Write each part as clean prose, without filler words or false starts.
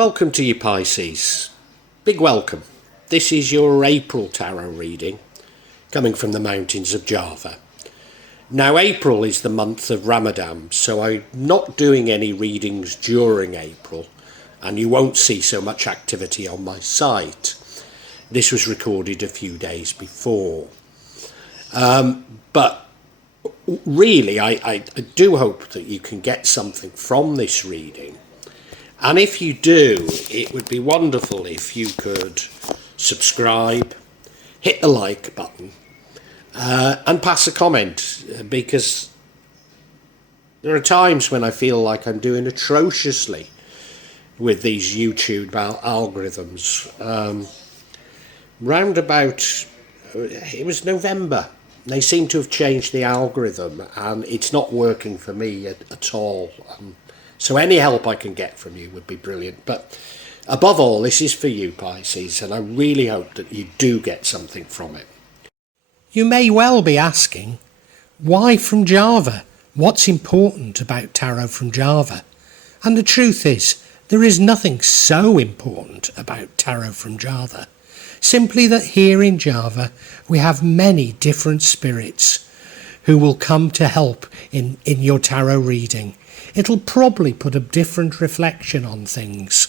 Welcome to you Pisces. Big welcome. This is your April tarot reading, coming from the mountains of Java. Now April is the month of Ramadan, so I'm not doing any readings during April, and you won't see so much activity on my site. This was recorded a few days before. But really, I do hope that you can get something from this reading. And if you do, it would be wonderful if you could subscribe, hit the like button, and pass a comment, because there are times when I feel like I'm doing atrociously with these YouTube algorithms. Round about, it was November, they seem to have changed the algorithm and it's not working for me at all. So any help I can get from you would be brilliant. But above all, this is for you, Pisces, and I really hope that you do get something from it. You may well be asking, why from Java? What's important about tarot from Java? And the truth is, there is nothing so important about tarot from Java. Simply that here in Java, we have many different spirits who will come to help in your tarot reading. It'll probably put a different reflection on things.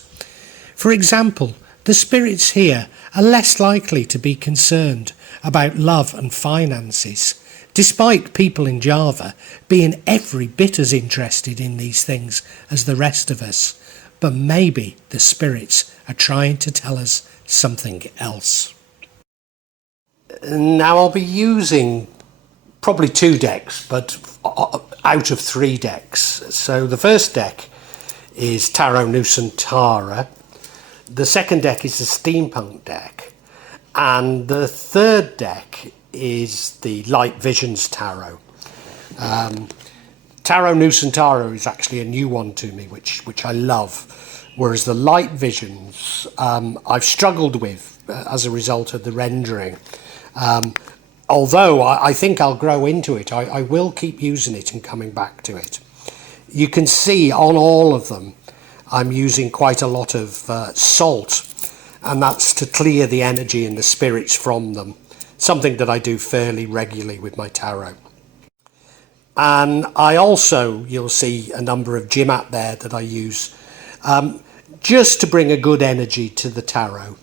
For example, the spirits here are less likely to be concerned about love and finances, despite people in Java being every bit as interested in these things as the rest of us. But maybe the spirits are trying to tell us something else. Now I'll be using probably 2 decks, but out of 3 decks. So the first deck is Tarot Nusantara, the second deck is the Steampunk deck, and the third deck is the Light Visions Tarot. Tarot Nusantara is actually a new one to me, which I love, whereas the Light Visions I've struggled with as a result of the rendering. Although I think I'll grow into it, I will keep using it and coming back to it. You can see on all of them I'm using quite a lot of salt, and that's to clear the energy and the spirits from them, something that I do fairly regularly with my tarot. And I also, you'll see a number of Jimat there that I use just to bring a good energy to the tarot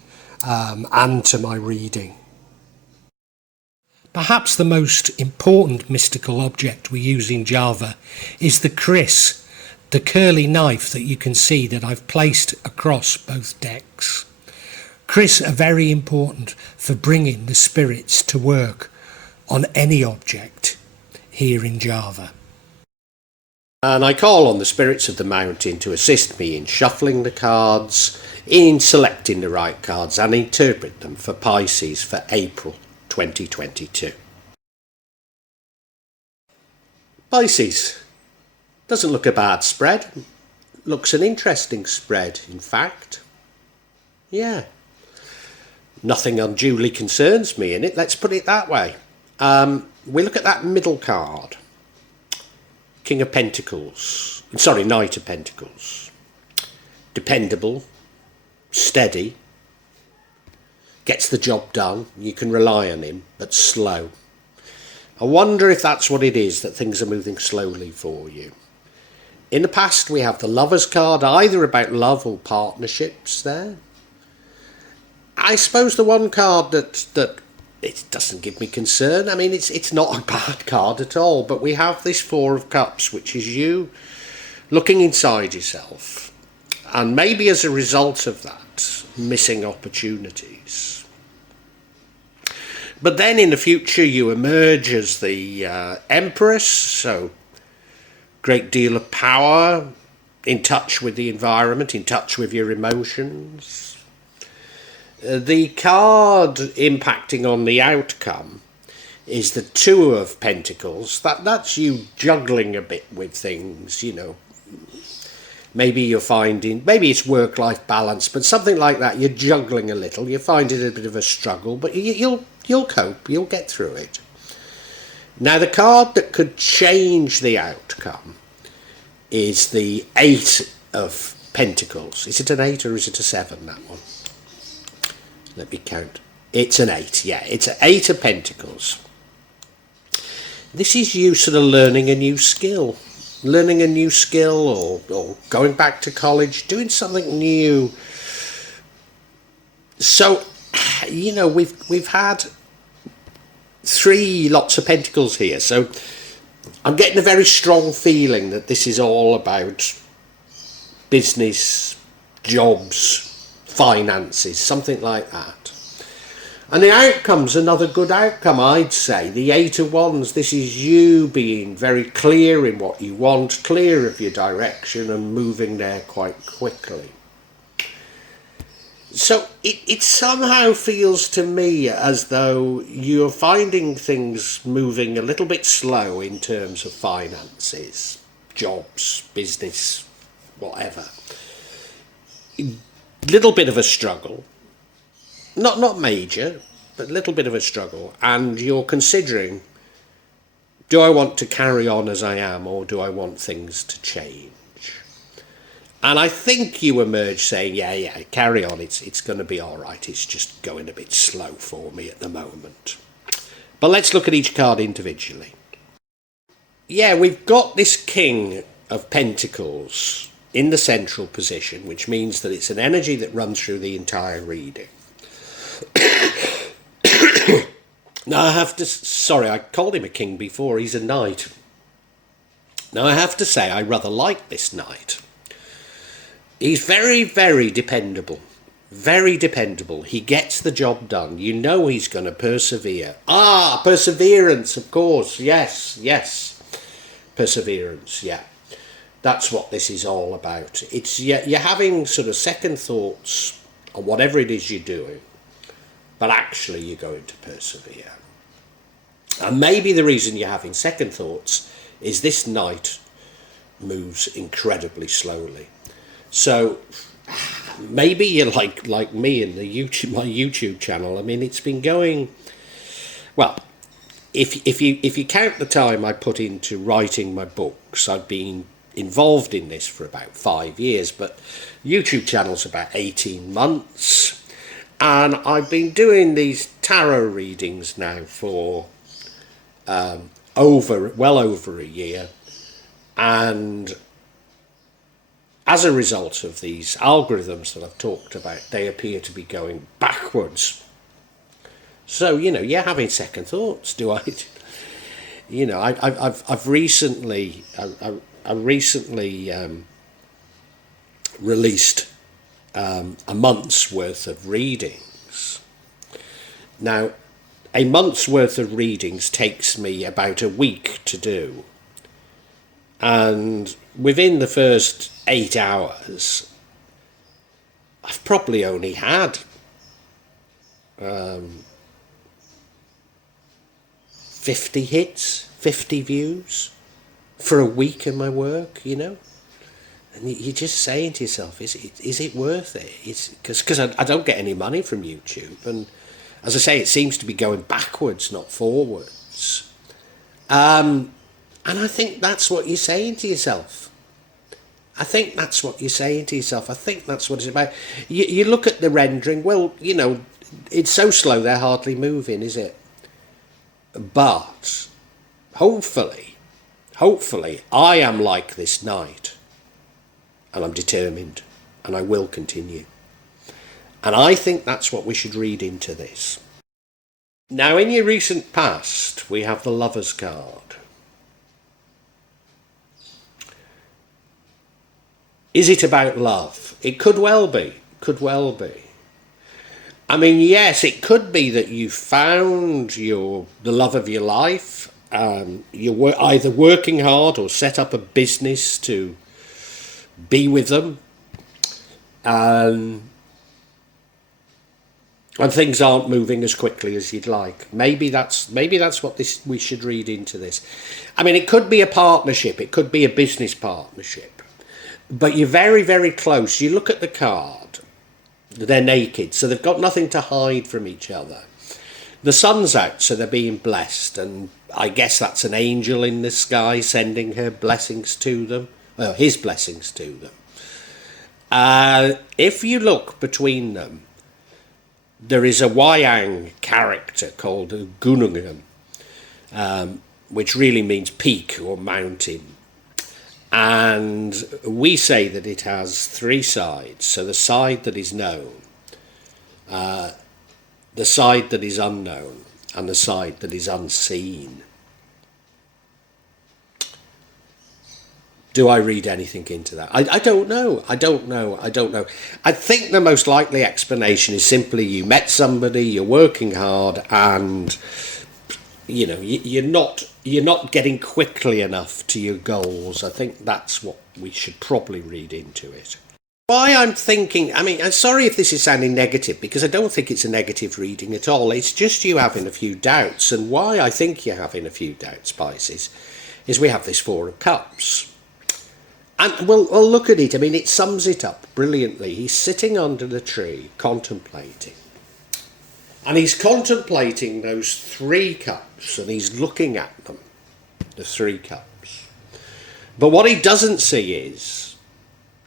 and to my reading. Perhaps the most important mystical object we use in Java is the kris, the curly knife that you can see that I've placed across both decks. Kris are very important for bringing the spirits to work on any object here in Java. And I call on the spirits of the mountain to assist me in shuffling the cards, in selecting the right cards, and interpret them for Pisces for April 2022. Pisces, doesn't look a bad spread, looks an interesting spread in fact. Yeah, nothing unduly concerns me in it, let's put it that way. We look at that middle card, King of Pentacles, sorry, Knight of Pentacles. Dependable, steady, gets the job done, you can rely on him, but slow. I wonder if that's what it is, that things are moving slowly for you. In the past we have the Lovers card, either about love or partnerships there. I suppose the one card that it doesn't give me concern, I mean it's not a bad card at all, but we have this Four of Cups, which is you looking inside yourself, and maybe as a result of that, missing opportunities. But then in the future you emerge as the Empress, so great deal of power, in touch with the environment, in touch with your emotions. The card impacting on the outcome is the Two of Pentacles. That's you juggling a bit with things, you know. Maybe you're finding, maybe it's work-life balance, but something like that, you're juggling a little, you find it a bit of a struggle, but you'll cope, you'll get through it. Now the card that could change the outcome is the Eight of Pentacles. Is it an 8 or is it a 7, that one? Let me count. It's an 8, yeah. It's an 8 of Pentacles. This is you sort of learning a new skill. Learning a new skill, or going back to college, doing something new. So, you know, we've had 3 lots of Pentacles here. So I'm getting a very strong feeling that this is all about business, jobs, finances, something like that. And the outcome's another good outcome, I'd say. The 8 of Wands, this is you being very clear in what you want, clear of your direction, and moving there quite quickly. So it somehow feels to me as though you're finding things moving a little bit slow in terms of finances, jobs, business, whatever. Little bit of a struggle. Not major, but a little bit of a struggle. And you're considering, do I want to carry on as I am, or do I want things to change? And I think you emerge saying, yeah, carry on. It's going to be all right. It's just going a bit slow for me at the moment. But let's look at each card individually. Yeah, we've got this King of Pentacles in the central position, which means that it's an energy that runs through the entire reading. Now I have to, sorry, I called him a king before, he's a knight. Now I have to say I rather like this knight. He's very, very dependable. Very dependable. He gets the job done. You know he's going to persevere. Ah, perseverance, of course. Yes. Perseverance, yeah. That's what this is all about. It's you're having sort of second thoughts on whatever it is you're doing, but actually you're going to persevere. And maybe the reason you're having second thoughts is this knight moves incredibly slowly. So maybe you're like me in the my YouTube channel. I mean, it's been going, well, if you count the time I put into writing my books, I've been involved in this for about 5 years, but YouTube channel's about 18 months. And I've been doing these tarot readings now for well over a year. And as a result of these algorithms that I've talked about, they appear to be going backwards. So, you know, you're having second thoughts. Do I? You know, I've recently released a month's worth of readings. Now, a month's worth of readings takes me about a week to do. And within the first 8 hours, I've probably only had 50 hits, 50 views for a week in my work, you know. And you're just saying to yourself, is it worth it? Because I don't get any money from YouTube. And as I say, it seems to be going backwards, not forwards. And I think that's what you're saying to yourself. I think that's what it's about. You look at the rendering, well, you know, it's so slow they're hardly moving, is it? But hopefully, I am like this knight. And I'm determined, and I will continue. And I think that's what we should read into this. Now, in your recent past, we have the Lover's card. Is it about love? It could well be. I mean, yes, it could be that you found the love of your life. You're either working hard or set up a business to be with them, and things aren't moving as quickly as you'd like. Maybe that's what we should read into this. I mean, it could be a partnership, it could be a business partnership, but you're very, very close. You look at the card, they're naked, so they've got nothing to hide from each other. The sun's out, so they're being blessed, and I guess that's an angel in the sky sending her blessings to them. His blessings to them. If you look between them, there is a Wayang character called Gunungam, which really means peak or mountain. And we say that it has three sides. So the side that is known, the side that is unknown, and the side that is unseen. Do I read anything into that? I don't know. I don't know. I think the most likely explanation is simply you met somebody, you're working hard, and you're not getting quickly enough to your goals. I think that's what we should probably read into it. Why I'm thinking, I'm sorry if this is sounding negative, because I don't think it's a negative reading at all. It's just you having a few doubts, and why I think you're having a few doubts, Pisces, is we have this Four of Cups. And we'll look at it. It sums it up brilliantly. He's sitting under the tree, contemplating. And he's contemplating those three cups, and he's looking at them, the three cups. But what he doesn't see is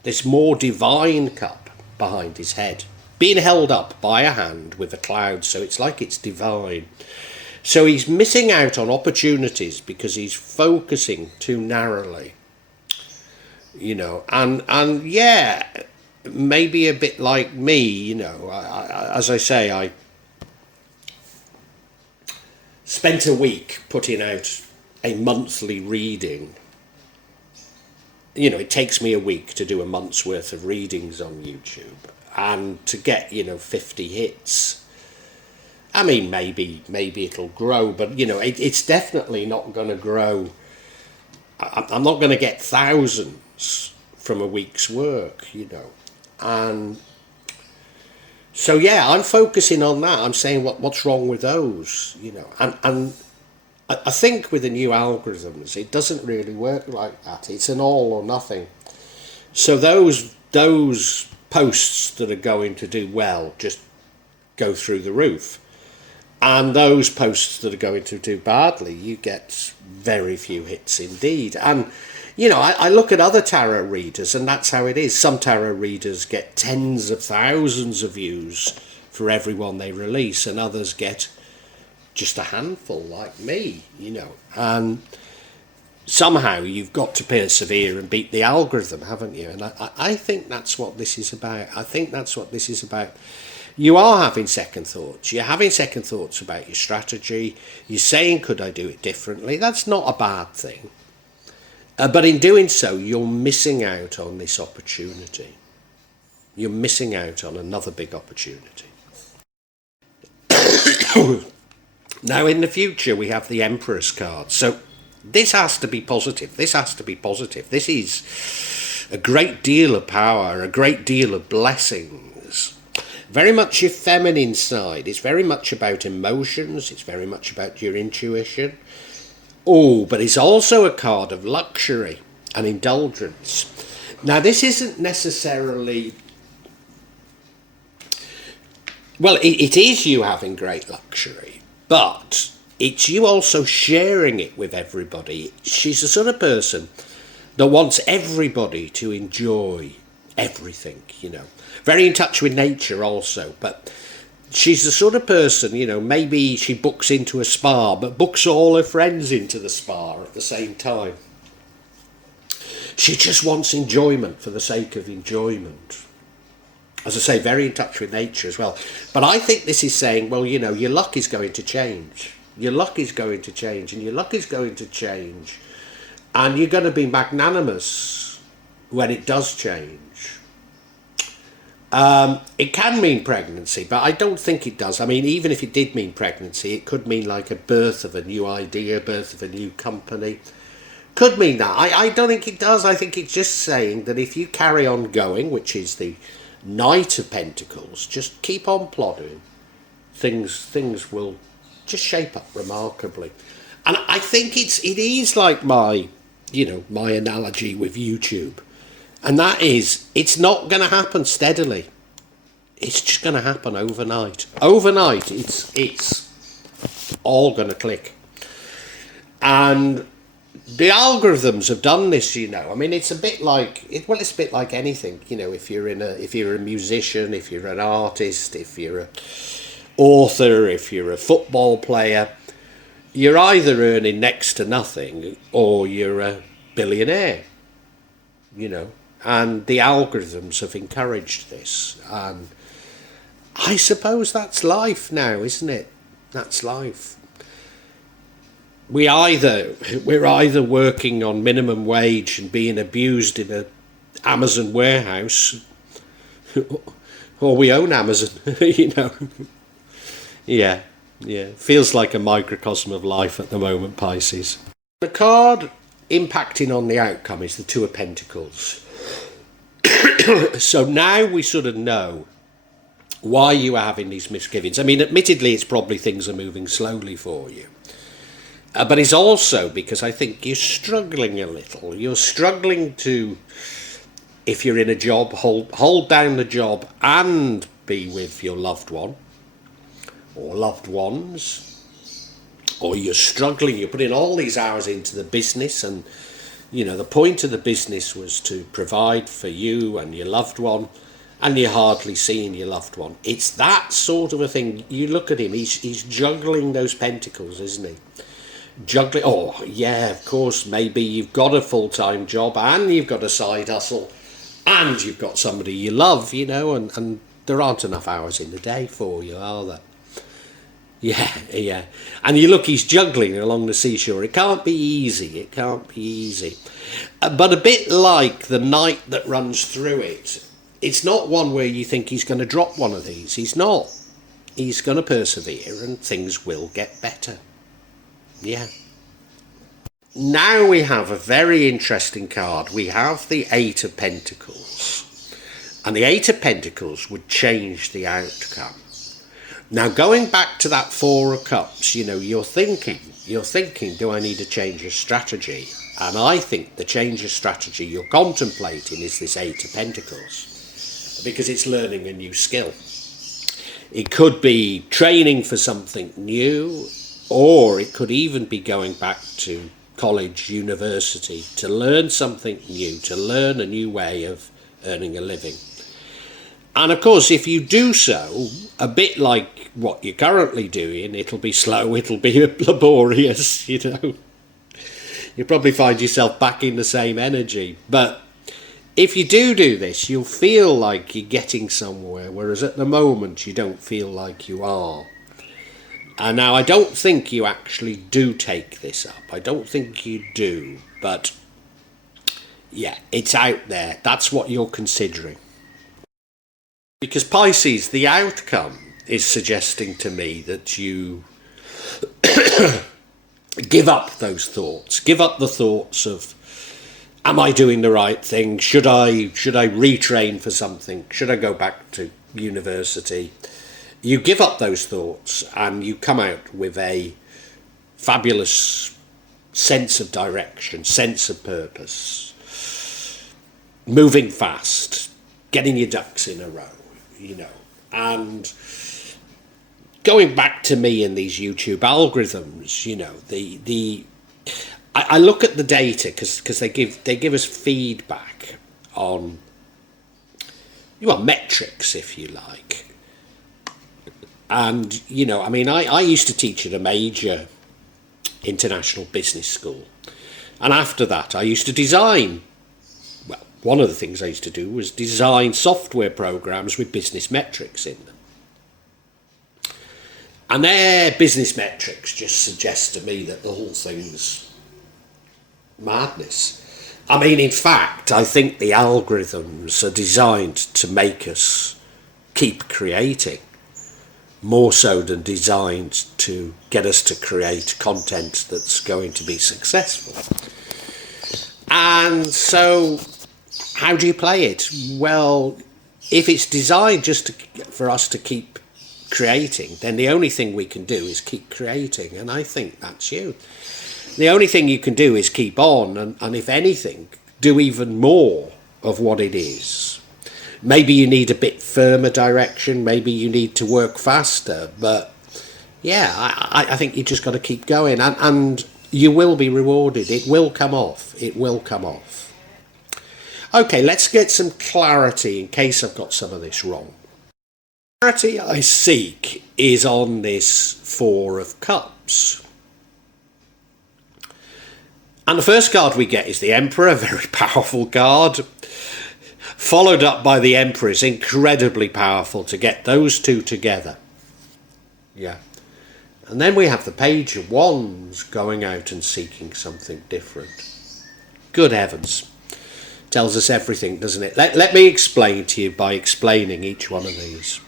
this more divine cup behind his head, being held up by a hand with a cloud, so it's like it's divine. So he's missing out on opportunities because he's focusing too narrowly. And yeah, maybe a bit like me, as I say, I spent a week putting out a monthly reading. It takes me a week to do a month's worth of readings on YouTube, and to get 50 hits. Maybe it'll grow, but it's definitely not going to grow. I'm not going to get thousands from a week's work, and so yeah, I'm focusing on that. I'm saying what's wrong with those, and I think with the new algorithms it doesn't really work like that. It's an all or nothing. So those posts that are going to do well just go through the roof, and those posts that are going to do badly, you get very few hits indeed. And I look at other tarot readers, and that's how it is. Some tarot readers get tens of thousands of views for every one they release, and others get just a handful, like me, And somehow you've got to persevere and beat the algorithm, haven't you? And I think that's what this is about. You are having second thoughts. You're having second thoughts about your strategy. You're saying, could I do it differently? That's not a bad thing. But in doing so, you're missing out on this opportunity. You're missing out on another big opportunity. Now, in the future, we have the Emperor's card. So this has to be positive. This is a great deal of power, a great deal of blessings. Very much your feminine side. It's very much about emotions. It's very much about your intuition. Oh, but it's also a card of luxury and indulgence. Now, this isn't necessarily... Well, it is you having great luxury, but it's you also sharing it with everybody. She's the sort of person that wants everybody to enjoy everything, Very in touch with nature also, but... She's the sort of person, maybe she books into a spa, but books all her friends into the spa at the same time. She just wants enjoyment for the sake of enjoyment. As I say, very in touch with nature as well. But I think this is saying, well, your luck is going to change. Your luck is going to change, and your luck is going to change. And you're going to be magnanimous when it does change. It can mean pregnancy, but I don't think it does. Even if it did mean pregnancy, it could mean like a birth of a new idea, birth of a new company. Could mean that. I don't think it does. I think it's just saying that if you carry on going, which is the Knight of Pentacles, just keep on plodding, things will just shape up remarkably. And I think it is like my analogy with YouTube. And that is, it's not going to happen steadily. It's just going to happen overnight. Overnight, it's all going to click. And the algorithms have done this, you know. I mean, it's a bit like it's a bit like anything, you know. If you're a musician, if you're an artist, if you're a author, if you're a football player, you're either earning next to nothing or you're a billionaire, you know. And the algorithms have encouraged this, and I suppose that's life now, isn't it? That's life. We're either working on minimum wage and being abused in a Amazon warehouse, or we own Amazon, you know. Yeah, feels like a microcosm of life at the moment, Pisces. The card impacting on the outcome is the Two of Pentacles. So now we sort of know why you are having these misgivings. I mean, admittedly, it's probably things are moving slowly for you. But it's also because I think you're struggling a little. You're struggling to, if you're in a job, hold down the job and be with your loved one or loved ones. Or you're struggling, you're putting all these hours into the business, and, you know, the point of the business was to provide for you and your loved one, and you're hardly seeing your loved one. It's that sort of a thing. You look at him, he's juggling those pentacles, isn't he? Juggling, oh yeah, of course, maybe you've got a full-time job and you've got a side hustle and you've got somebody you love, you know, and there aren't enough hours in the day for you, are there? Yeah. And you look, he's juggling along the seashore. It can't be easy. But a bit like the night that runs through it, it's not one where you think he's going to drop one of these. He's not. He's going to persevere and things will get better. Yeah. Now we have a very interesting card. We have the Eight of Pentacles. And the Eight of Pentacles would change the outcome. Now, going back to that Four of Cups, you know, you're thinking, do I need to change of strategy? And I think the change of strategy you're contemplating is this Eight of Pentacles, because it's learning a new skill. It could be training for something new, or it could even be going back to college, university, to learn something new, to learn a new way of earning a living. And of course, if you do so, a bit like what you're currently doing, it'll be slow, it'll be laborious, you know. You'll probably find yourself back in the same energy. But if you do this, you'll feel like you're getting somewhere, whereas at the moment you don't feel like you are. And now, I don't think you actually do take this up. I don't think you do. But, yeah, it's out there. That's what you're considering. Because Pisces, the outcome is suggesting to me that you give up those thoughts. Give up the thoughts of, am I doing the right thing? Should I retrain for something? Should I go back to university? You give up those thoughts and you come out with a fabulous sense of direction, sense of purpose, moving fast, getting your ducks in a row, you know. And going back to me in these YouTube algorithms, you know, I look at the data because they give us feedback on, metrics, if you like. And, you know, I mean, I used to teach at a major international business school. And after that, I used to design. Well, one of the things I used to do was design software programs with business metrics in them. And their business metrics just suggest to me that the whole thing's madness. I mean, in fact, I think the algorithms are designed to make us keep creating, more so than designed to get us to create content that's going to be successful. And so, how do you play it? Well, if it's designed just for us to keep creating, then the only thing we can do is keep creating, and I think that's you. The only thing you can do is keep on, and if anything, do even more of what it is. Maybe you need a bit firmer direction, maybe you need to work faster, but yeah, I think you just got to keep going. And you will be rewarded. It will come off. It will come off. Okay, let's get some clarity in case I've got some of this wrong. Clarity I seek is on this Four of Cups. And the first card we get is the Emperor, a very powerful card. Followed up by the Empress, incredibly powerful to get those two together. Yeah. And then we have the Page of Wands going out and seeking something different. Good heavens. Tells us everything, doesn't it? Let me explain to you by explaining each one of these.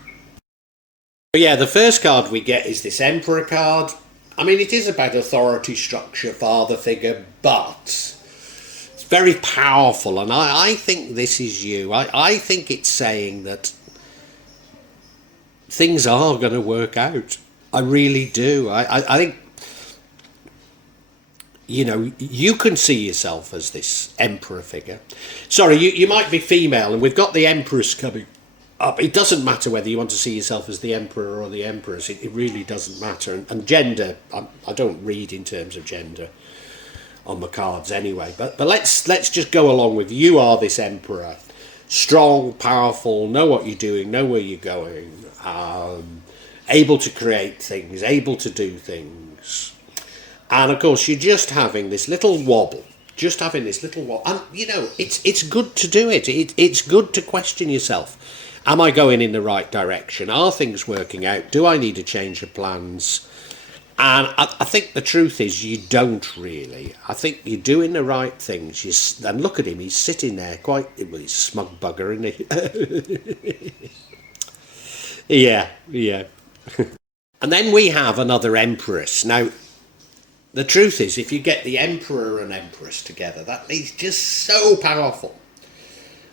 Yeah, the first card we get is this Emperor card. I mean, it is about authority structure, father figure, but it's very powerful. And I think this is you. I think it's saying that things are going to work out. I really do. I think, you know, you can see yourself as this Emperor figure. Sorry, you might be female, and we've got the Empress coming up. It doesn't matter whether you want to see yourself as the Emperor or the Empress. It really doesn't matter. And gender, I don't read in terms of gender on the cards anyway. But let's just go along with you are this Emperor. Strong, powerful, know what you're doing, know where you're going. Able to create things, able to do things. And of course, you're just having this little wobble. And, you know, it's good to do it. It's good to question yourself. Am I going in the right direction? Are things working out? Do I need to change the plans? And I think the truth is you don't really. I think you're doing the right things. And look at him, he's sitting there quite, well, he's a smug bugger, isn't he? Yeah. And then we have another Empress. Now, the truth is, if you get the Emperor and Empress together, that is just so powerful.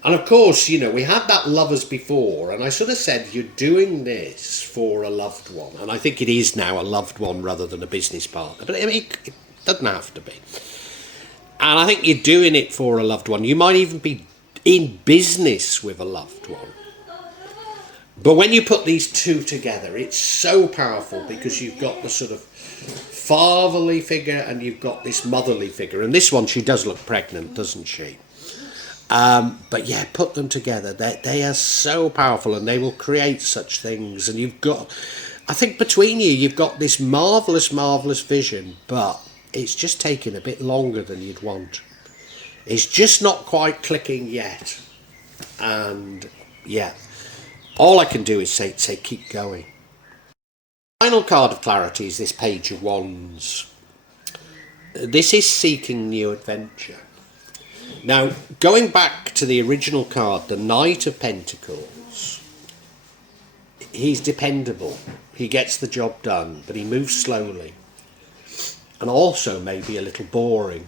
And of course, you know, we had that lovers before, and I sort of said you're doing this for a loved one. And I think it is now a loved one rather than a business partner. But I mean, it doesn't have to be. And I think you're doing it for a loved one. You might even be in business with a loved one. But when you put these two together, it's so powerful because you've got the sort of fatherly figure and you've got this motherly figure. And this one, she does look pregnant, doesn't she? But yeah, put them together. They are so powerful and they will create such things. And you've got, I think between you, you've got this marvellous, marvellous vision, but it's just taking a bit longer than you'd want. It's just not quite clicking yet. And yeah, all I can do is say keep going. Final card of clarity is this Page of Wands. This is seeking new adventure. Now, going back to the original card, the Knight of Pentacles, he's dependable. He gets the job done, but he moves slowly. And also maybe a little boring.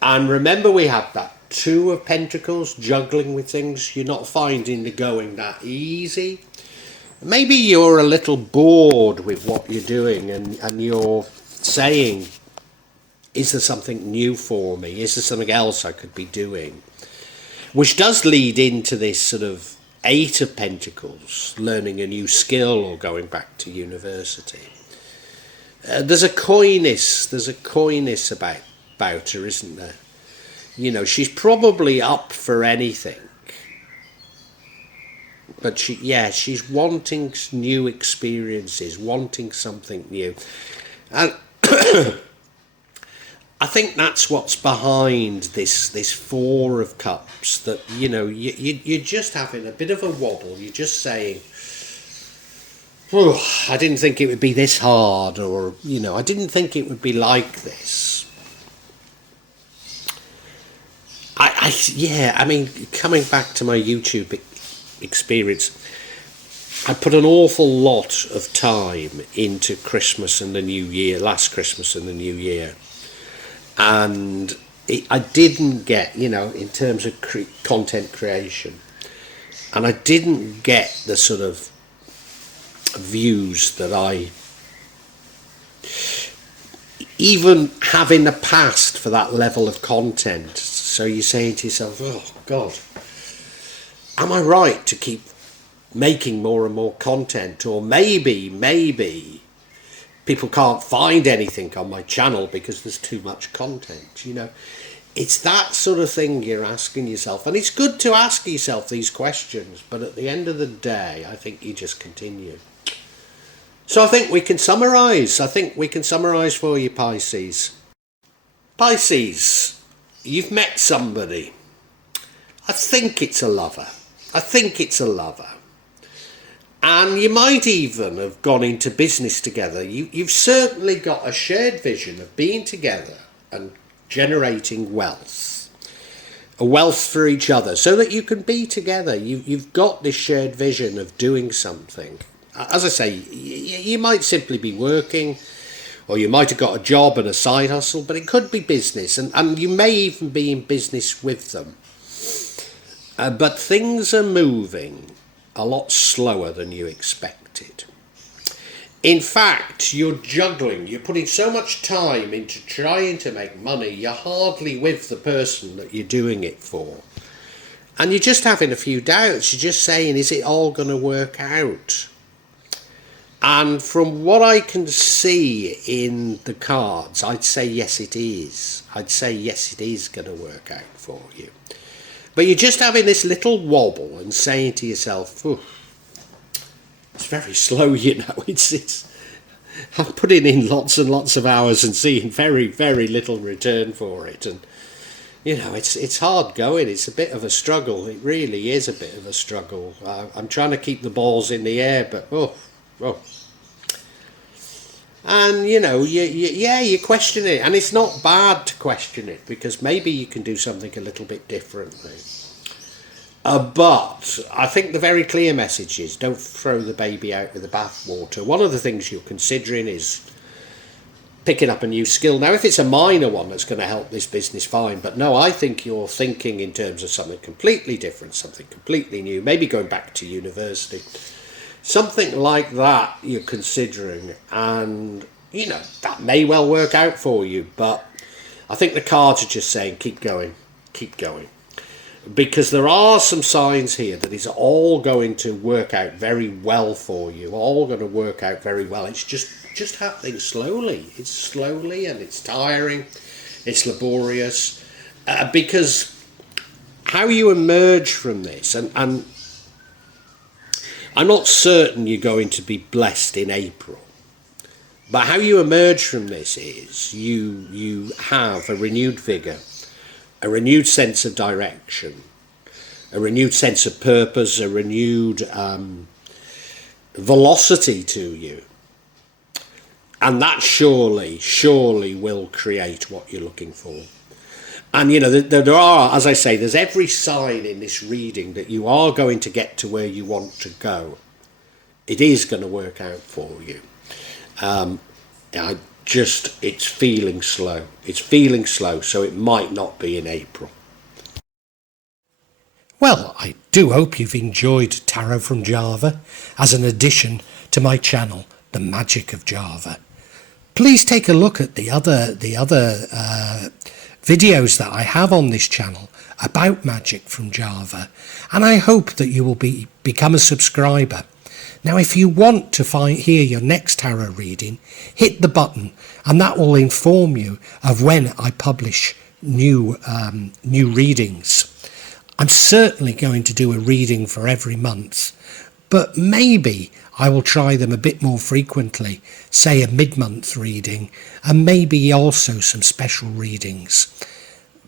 And remember we have that Two of Pentacles, juggling with things. You're not finding the going that easy. Maybe you're a little bored with what you're doing and you're saying, is there something new for me? Is there something else I could be doing? Which does lead into this sort of Eight of Pentacles, learning a new skill or going back to university. There's a coyness about her, isn't there? You know, she's probably up for anything. But she's wanting new experiences, wanting something new. And I think that's what's behind this Four of Cups, that, you know, you're just having a bit of a wobble. You're just saying, oh, I didn't think it would be this hard, or, you know, I didn't think it would be like this. I mean, coming back to my YouTube experience, I put an awful lot of time into Christmas and the New Year, last Christmas and the New Year. And I didn't get, you know, in terms of content creation, and I didn't get the sort of views that I even have in the past for that level of content. So you're saying to yourself, oh God, am I right to keep making more and more content? Or maybe people can't find anything on my channel because there's too much content, you know. It's that sort of thing you're asking yourself, and it's good to ask yourself these questions, but at the end of the day, I think you just continue. So I think we can summarise. I think we can summarise for you, Pisces. Pisces, you've met somebody. I think it's a lover. I think it's a lover. And you might even have gone into business together. You've certainly got a shared vision of being together and generating wealth. A wealth for each other so that you can be together. You've got this shared vision of doing something. As I say, you might simply be working, or you might have got a job and a side hustle, but it could be business, and you may even be in business with them. But things are moving a lot slower than you expected. In fact, you're juggling, you're putting so much time into trying to make money, you're hardly with the person that you're doing it for. And you're just having a few doubts, you're just saying, is it all going to work out? And from what I can see in the cards, I'd say yes it is. I'd say yes it is going to work out for you. But you're just having this little wobble and saying to yourself, oh, it's very slow, you know. I'm putting in lots and lots of hours and seeing very, very little return for it. And, you know, it's hard going. It's a bit of a struggle. It really is a bit of a struggle. I'm trying to keep the balls in the air, but, oh. And, you know, you question it. And it's not bad to question it, because maybe you can do something a little bit differently. But I think the very clear message is don't throw the baby out with the bathwater. One of the things you're considering is picking up a new skill. Now, if it's a minor one that's going to help this business, fine. But no, I think you're thinking in terms of something completely different, something completely new, maybe going back to university. Something like that you're considering, and, you know, that may well work out for you, but I think the cards are just saying keep going, because there are some signs here that it's all going to work out very well for you, all going to work out very well. It's just happening slowly. It's slowly, and it's tiring, it's laborious, because how you emerge from this, and I'm not certain you're going to be blessed in April, but how you emerge from this is you have a renewed vigour, a renewed sense of direction, a renewed sense of purpose, a renewed velocity to you. And that surely will create what you're looking for. And, you know, there are, as I say, there's every sign in this reading that you are going to get to where you want to go. It is going to work out for you. It's feeling slow. It's feeling slow, so it might not be in April. Well, I do hope you've enjoyed Tarot from Java as an addition to my channel, The Magic of Java. Please take a look at the other videos that I have on this channel about magic from Java, and I hope that you will become a subscriber. Now, if you want to hear your next tarot reading, hit the button, and that will inform you of when I publish new readings. I'm certainly going to do a reading for every month, but maybe I will try them a bit more frequently, say a mid-month reading, and maybe also some special readings.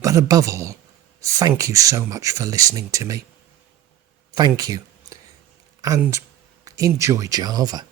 But above all, thank you so much for listening to me. Thank you, and enjoy Java.